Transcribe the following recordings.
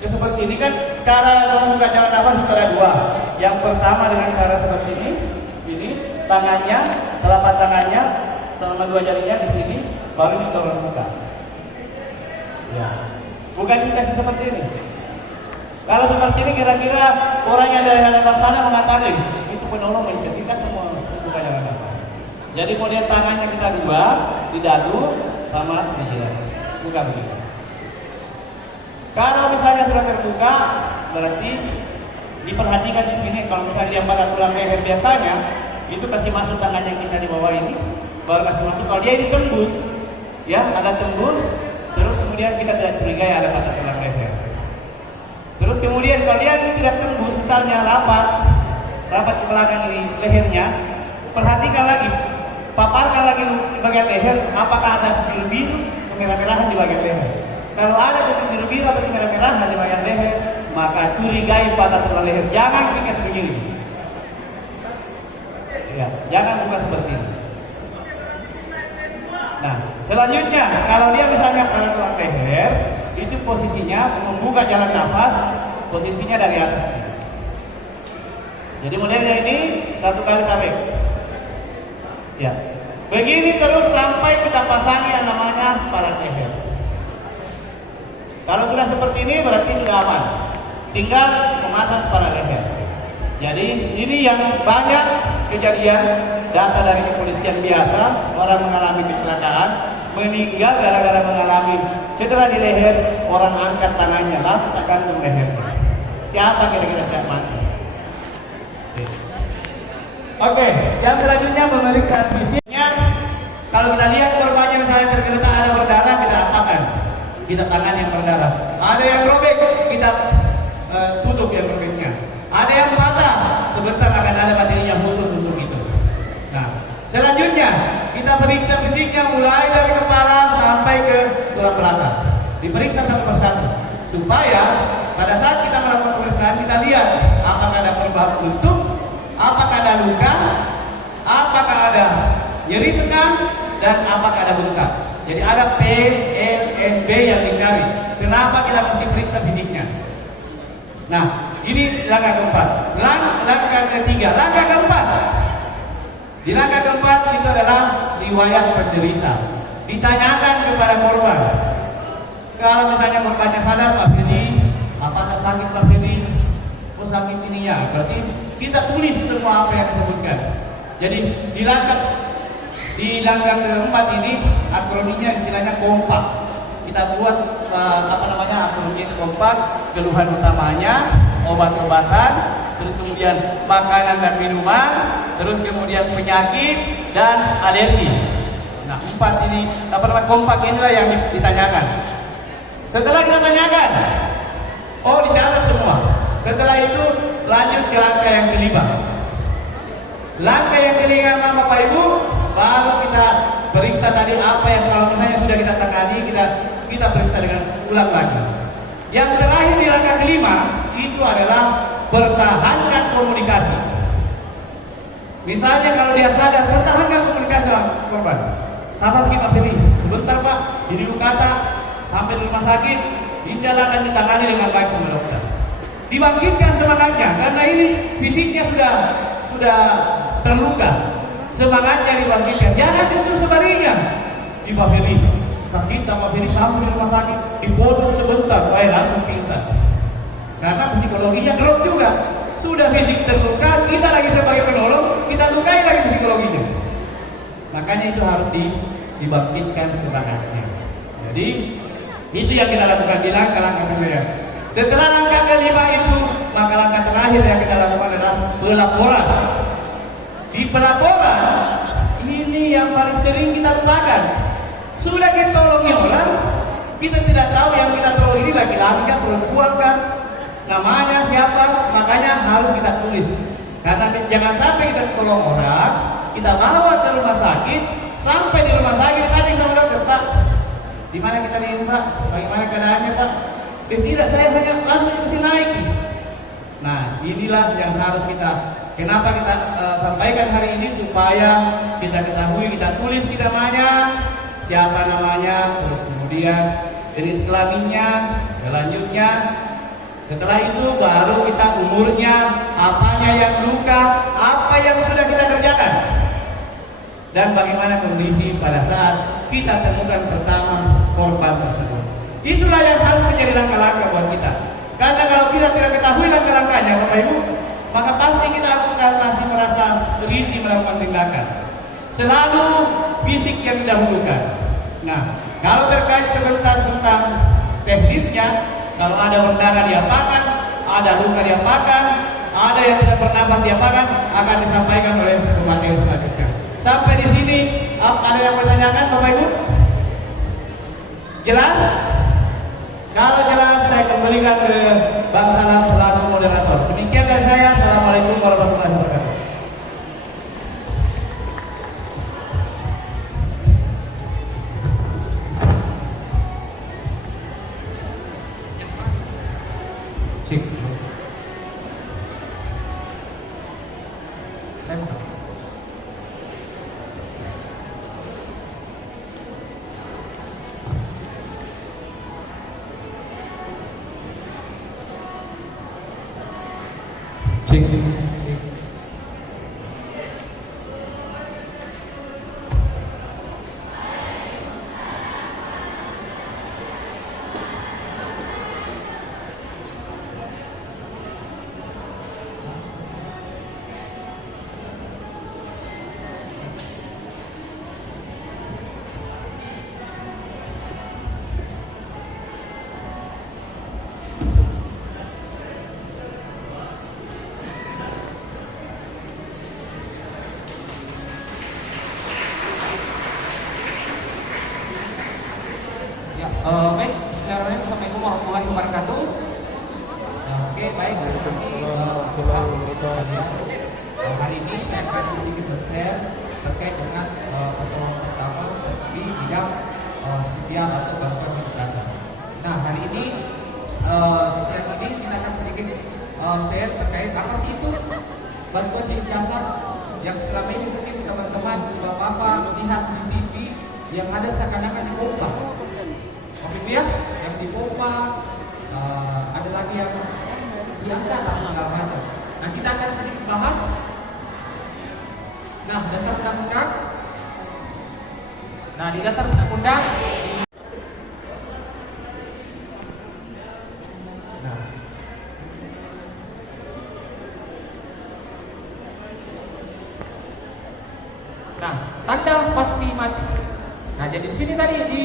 Ya, seperti ini kan cara membuka jalan nafas itu ada dua. Yang pertama dengan cara seperti ini tangannya, telapak tangannya sama dua jarinya di sini, baru didorong buka. Ya, bukan dikasih seperti ini. Kalau seperti ini kira-kira orang yang dari hadapan sana mengatakan itu penolong kita semua membuka jalan nafas. Jadi model tangannya kita dua, didadu sama dijilat, buka begitu. Kalau misalnya sudah terbuka, berarti diperhatikan di sini. Kalau misalnya dia pada tulang leher biasanya, itu kasih masuk tangannya kita di bawah ini, baru kasih masuk. Kalau dia ini tembus, ya ada tembus, terus kemudian kita tidak curigai ada pada tulang leher. Terus kemudian kalau dia tidak tembus, misalnya rapat ke belakang di lehernya, perhatikan lagi, paparkan lagi di bagian leher, apakah ada biru-biru, kemerah-merahan di bagian leher. Kalau ada biru-biru atau kemerah-merahan di bagian leher, maka curigai pada tulang leher. Jangan ikat begini. Ya, jangan buka seperti ini. Nah, selanjutnya kalau dia misalnya pada tulang leher, itu posisinya membuka jalan nafas, posisinya dari atas. Jadi modelnya ini satu kali tarik. Ya, begini terus sampai kita pasangi yang namanya paras leher. Kalau sudah seperti ini berarti sudah aman. Tinggal memasang kepala leher. Jadi ini yang banyak kejadian data dari kepolisian biasa, orang mengalami kecelakaan, meninggal gara-gara mengalami cedera di leher, orang angkat tangannya langsung gantung lehernya. Siapa kira-kira siapa mati? Oke, yang selanjutnya memeriksa fisiknya. Kalau kita lihat korbannya misalnya tergeletak ada berdarah, kita apakan? Kita tangan yang berdarah. Ada yang robek, kita tutup yang robeknya. Ada yang patah, sebentar akan ada materinya khusus untuk itu. Nah, selanjutnya kita periksa fisiknya mulai dari kepala sampai ke tulang belakang. Diperiksa satu persatu supaya pada saat kita melakukan pemeriksaan kita lihat apakah ada perubahan bentuk, apakah ada luka, apakah ada nyeri tekan, dan apakah ada bengkak. Jadi ada P, L, N, B yang dicari. Kenapa kita mesti periksa fisiknya? Nah, ini langkah keempat. Langkah ketiga, langkah keempat. Di langkah keempat itu adalah riwayat penderita. Ditanyakan kepada korban. Kalau misalnya korbannya sadar, Pak Firly, apakah sakit Pak Firly? Oh sakit ini ya. Berarti kita tulis semua apa yang disebutkan. Jadi di langkah keempat ini akronimnya istilahnya kompak. Kita buat akronimnya kompak, keluhan utamanya, obat-obatan, terus kemudian makanan dan minuman, terus kemudian penyakit dan alergi. Nah, kompak inilah yang ditanyakan. Setelah kita tanyakan, dicatat semua. Setelah itu lanjut ke langkah yang kelima. Langkah yang kelima Bapak Ibu, baru kita periksa tadi apa yang kalau misalnya sudah kita tangani, kita periksa dengan ulang lagi. Yang terakhir di langkah kelima itu adalah pertahankan komunikasi. Misalnya kalau dia sadar, pertahankan komunikasi sama korban. Sabar kita pilih, sebentar Pak, jadi kata sampai di rumah sakit, insya Allah akan ditangani dengan baik sama dokter. Dibangkitkan semangatnya, karena ini fisiknya sudah terluka. Semangatnya dibangkitkan, jangan justru sebaliknya. Di Pak Firly, sakit Pak Firly sampai di rumah sakit, dipotong sebentar, langsung pingsan. Karena psikologinya drop juga. Sudah fisik terluka, kita lagi sebagai penolong, kita lukai lagi psikologinya. Makanya itu harus dibangkitkan semangatnya. Jadi itu yang kita lakukan di langkah-langkah kelima. Setelah langkah kelima itu, maka langkah terakhir yang kita lakukan adalah pelaporan. Di pelaporan ini yang paling sering kita lupakan. Sudah kita tolongi orang, kita tidak tahu yang kita tolong ini laki-laki kan, perempuan kan, namanya siapa, makanya harus kita tulis. Karena jangan sampai kita tolong orang, kita bawa ke rumah sakit, sampai di rumah sakit tanya sama dokter, Pak, di mana kita nih Pak, bagaimana keadaannya Pak? Tidak, saya hanya langsung ke sini naik. Nah, inilah yang harus kenapa kita sampaikan hari ini, supaya kita ketahui, kita tulis namanya, siapa namanya, terus kemudian jenis kelaminnya, selanjutnya Setelah itu baru kita umurnya, apanya yang luka, apa yang sudah kita kerjakan, dan bagaimana kondisi pada saat kita temukan pertama korban tersebut. Itulah yang harus menjadi langkah-langkah buat kita. Karena kalau kita tidak ketahui langkah-langkahnya, Bapak Ibu, maka pasti kita akan masih merasa terisi melakukan tindakan. Selalu fisik yang didahulukan. Nah, kalau terkait sebentar tentang teknisnya, kalau ada berdarah diapakan, ada luka diapakan, ada yang tidak bernafas diapakan, akan disampaikan oleh materi selanjutnya. Sampai di sini, ada yang bertanyakan, Bapak Ibu? Jelas? Kalau jelas, saya kembalikan ke Bang Salam selaku moderator. Demikian dari saya. Assalamualaikum warahmatullahi wabarakatuh. Baik, bismillahirrahmanirrahim. Assalamualaikum warahmatullahi wabarakatuh. Oke, baik. Hari ini saya akan sedikit share terkait dengan pertemuan pertama di bidang setia atau bantuan hidup dasar. Nah, hari ini setelah ini kita akan sedikit share terkait apa sih itu bantuan hidup dasar yang selama ini mungkin teman-teman bapak-bapak lihat di TV yang ada seakan-akan dipompa. Oke ya, yang dipompa, ada lagi yang diangkat atau segala macam. Nah, kita akan sedikit bahas. Nah, dasar undang-undang. Nah, di dasar undang-undang Nah, tanda pasti mati. Nah, jadi di sini tadi di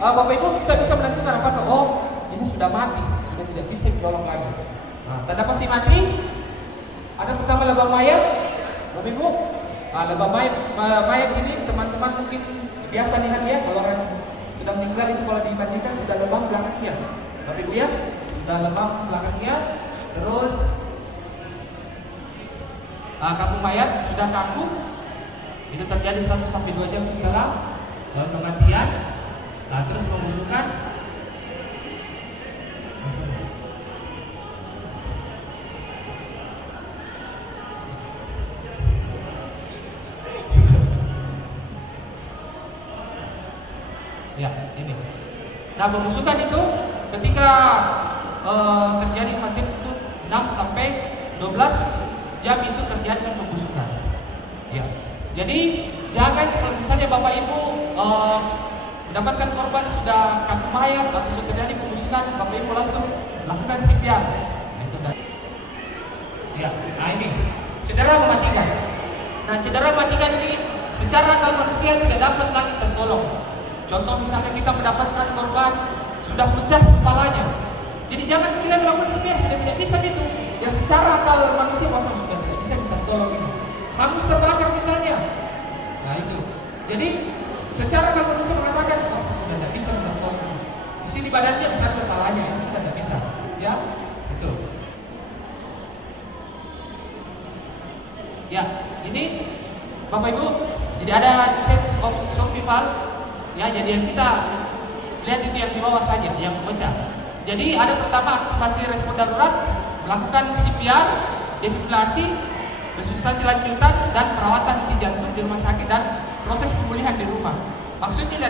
Bapak Ibu kita bisa menentukan apa? Oh, ini sudah mati, sudah tidak bisa ditolong lagi. Nah, tanda pasti mati. Ada pertama lebam mayat, Bapak Ibu. Lebam mayat ini teman-teman mungkin biasa lihat ya, kalau orang sudah meninggal itu kalau dibandingkan sudah lebam belakangnya, Bapak Ibu ya, sudah lebam belakangnya. Terus kaku mayat sudah kaku. Itu terjadi 1 sampai 2 jam setelah kematian. Nah, terus pembusukan. Ya, ini. Nah, pembusukan itu ketika terjadi kematian itu 6 sampai 12 jam itu terjadi pembusukan. Ya. Jadi jangan kalau misalnya Bapak Ibu mendapatkan korban sudah kaku mayat atau sudah terjadi pembusukan, Bapak Ibu langsung lakukan CPR. Ya, nah ini cedera mematikan. Nah, cedera mematikan ini secara akal manusia tidak dapat lagi tertolong. Contoh misalnya kita mendapatkan korban sudah pecah kepalanya, jadi jangan kita melakukan CPR, sudah tidak bisa itu. Ya secara akal manusia bahkan sudah tidak bisa tertolong ini. Hangus terbakar misalnya. Nah itu. Jadi secara akal manusia mengatakan oh, sudah tidak bisa tertolong. Di sini badannya besar kepalanya, itu kita tidak bisa. Ya, betul. Ya, ini Bapak Ibu, jadi ada change of survival. Ya, jadi yang kita lihat itu yang di bawah saja, yang pecah. Jadi ada pertama aktivasi respon darurat, melakukan CPR, defibrilasi, resusitasi lanjutan, dan perawatan henti jantung di rumah sakit dan proses pemulihan di rumah. Maksudnya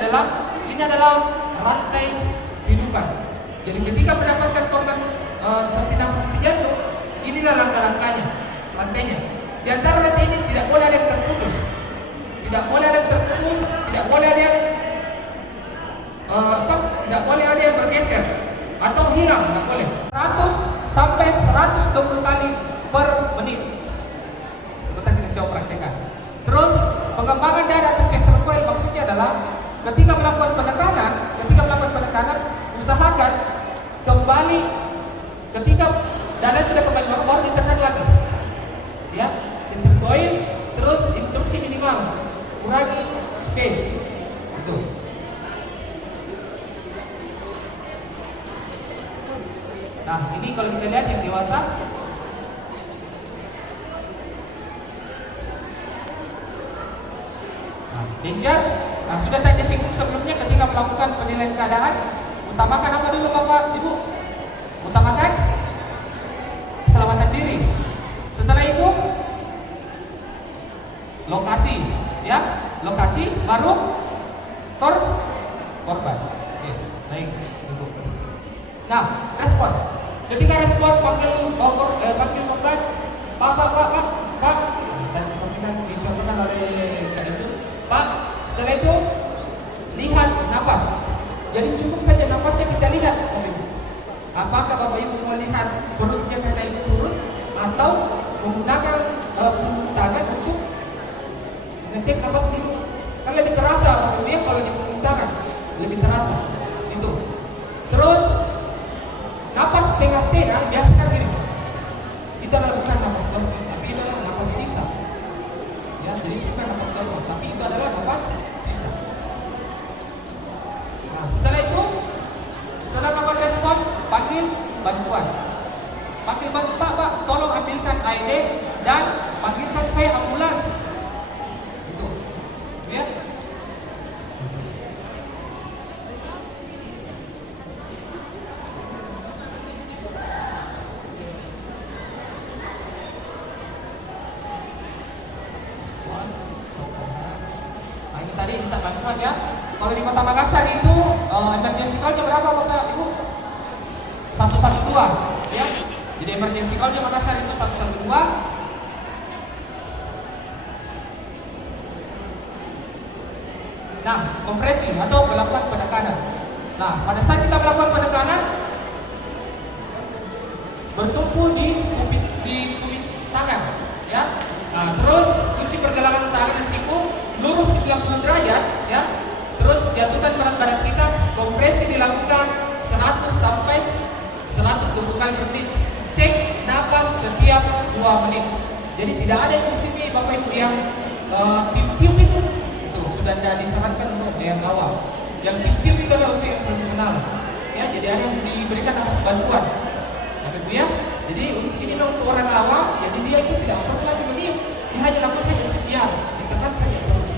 ini adalah rantai kehidupan. Jadi ketika mendapatkan korban Di antara rantai ini tidak boleh ada yang terputus, tidak boleh ada yang terputus, tidak boleh ada yang tidak boleh ada yang bergeser atau hilang, tidak boleh. 100 sampai 120 kali per menit. Sebentar kita coba praktekkan. Terus pengembangan dada atau chest recoil maksudnya adalah ketika melakukan penekanan, usahakan kembali ketika dada sudah kembali normal ditekan lagi. Ya, chest recoil, terus induksi minimal, kurangi space. Itu. Nah, ini kalau kita lihat yang dewasa. Danger. Nah, sudah tadi disinggung sebelumnya ketika melakukan penilaian keadaan, utamakan apa dulu Bapak Ibu? Utamakan keselamatan diri. Setelah itu lokasi, ya, lokasi baru korban. Oke, baik. Nah, respon. Ketika respon panggil korban, Pak. Dan seperti yang dicontohkan oleh itu, Pak, setelah itu lihat napas. Jadi cukup saja napasnya kita lihat. Apakah Bapak Ibu mau lihat perutnya naik turun atau menggunakan tangan untuk ngecek napas itu? Kan lebih terasa Bapak Ibu ya kalau dipunggung lebih terasa. Itu. Terus napas setengah-setengah biasakan gini. Itu adalah bukan napas normal, tapi itu adalah napas sisa. Ya, jadi bukan napas normal, tapi itu adalah napas sisa. Nah, setelah itu, setelah melakukan respon, panggil bantuan. Panggil bantuan, Pak, tolong ambilkan AED dan panggilkan saya ambulans. Itu, ya. Tadi minta bantuan ya. Kalau di Kota Makassar itu emergency call-nya berapa Bapak Ibu? 112 ya. Jadi emergency call-nya Makassar itu 112. Nah, kompresi atau melakukan penekanan. Nah, pada saat kita melakukan penekanan bertumpu di tumit tangan ya. Nah, terus kunci pergelangan tangan dan siku lurus 90 derajat ya. Terus jatuhkan berat badan kita, kompresi dilakukan 100 sampai 120 kali per menit. Cek napas setiap 2 menit. Jadi tidak ada yang di sini Bapak Ibu yang tiup-tiup itu sudah tidak disarankan untuk yang awal. Yang tiup-tiup itu adalah untuk yang profesional. Ya, jadi ada yang diberikan napas bantuan. Bapak Ibu ya. Jadi ini untuk orang awam, jadi dia itu tidak perlu lagi meniup. Dia hanya lakukan saja sekian, ditekan saja terus.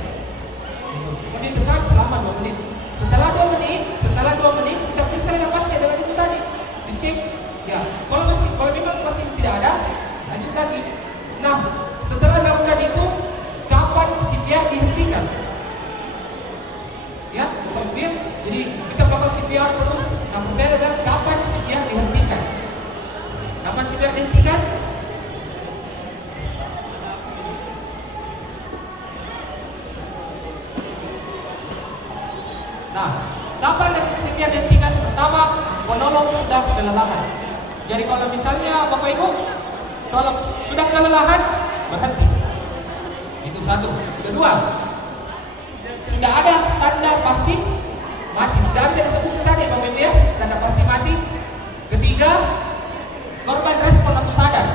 Kemudian ditekan selama 2 menit. Setelah 2 menit kita periksa napasnya dengan itu tadi. Dicek. Ya, kalau memang masih tidak ada, lanjut lagi. Nah, setelah melakukan itu, kapan CPR dihentikan? Ya, kemudian jadi kita melakukan CPR terus. Nah, pertanyaan adalah kapan CPR dihentikan? Kapan CPR dihentikan? Nah, kapan CPR dihentikan? Pertama, penolong sudah kelelahan. Jadi kalau misalnya Bapak Ibu tolong sudah kelelahan, berhenti. Itu satu. Kedua, sudah ada tanda pasti mati. Sudah ada disebut tadi Bapak Ibu ya, tanda pasti mati. Ketiga, korban respon atau sadar.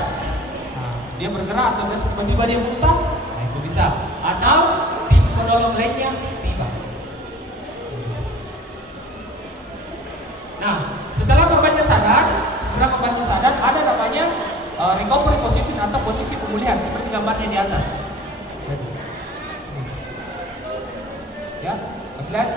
Nah, dia bergerak atau tiba-tiba dia muntah, nah itu bisa. Atau tim penolong lainnya tiba. Nah, setelah korbannya sadar, ada namanya recovery position atau posisi pemulihan seperti gambarnya di atas. Ya, lihat.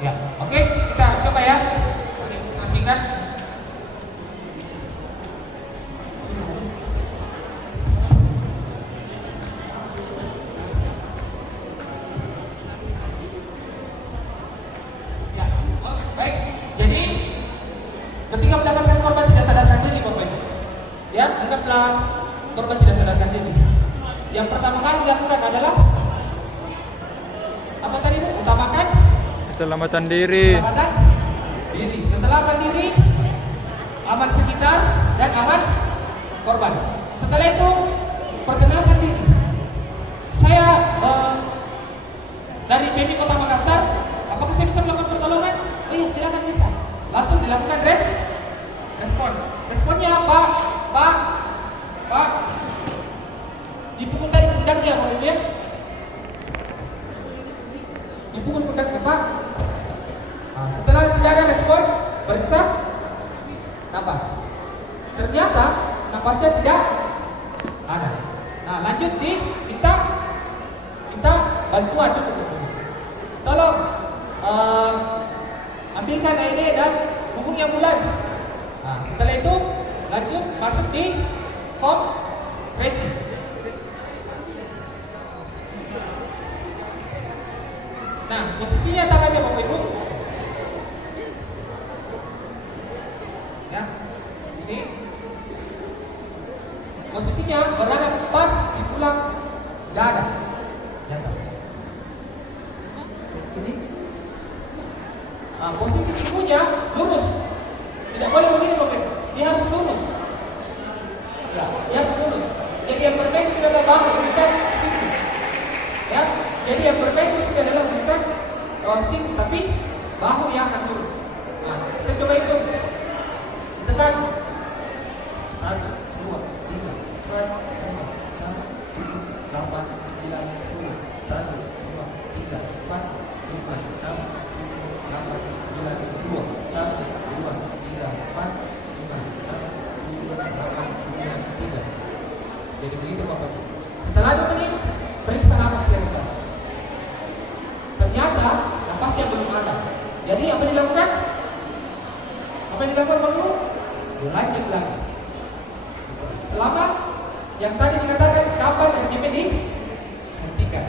Ya, oke, kita coba ya demonstrasikan. setelah korban tidak sadarkan diri. Yang pertama kali dilakukan adalah apa tadi Bu? Utamakan Keselamatan diri. keselamatan diri. Setelah aman diri, aman sekitar dan aman korban. Setelah itu perkenalkan diri. Saya dari PMI Kota Makassar. Apakah saya bisa melakukan pertolongan? Oh iya, silakan bisa. Langsung dilakukan respon. Responnya Pak, dipukul dari pundaknya Pak Ibu ya. Dipukul pundaknya Pak. Nah, setelah tidak ada respon, periksa napas. Ternyata napasnya tidak ada. Nah, lanjut minta bantuan cukup. Tolong ambilkan AED dan hubungi ambulans. Nah, setelah itu lanjut masuk di kompresi. Nah, posisinya tangannya Bapak Ibu. Ya, ini posisinya berada pas di tulang dada. Jatuh. Ini. Nah, posisi sikunya lurus. Tidak boleh begini Bapak Ibu. Dia harus lurus. Ya, dia harus lurus. Jadi yang bermain sudah bahu bukan siku. Ya, jadi yang bermain sudah adalah bukan siku, tapi bahu yang akan turun. Nah, kita coba itu. Tekan. 1, 2, 3, 4, 5, 6, 7, 8, 9, 10, 1, 2, 3, 4, 5, 6, 8, 9, 10, 1, 2, 3, 4, 5, 6, 7, 8, 9, 3. Jadi begitu Bapak. Setelah 2 menit, periksa napas yang kita. Ternyata napasnya belum ada. Jadi apa yang dilakukan? Apa yang dilakukan Bapak Ibu? Lanjut lagi. Selama yang tadi dikatakan kapan RJP dihentikan.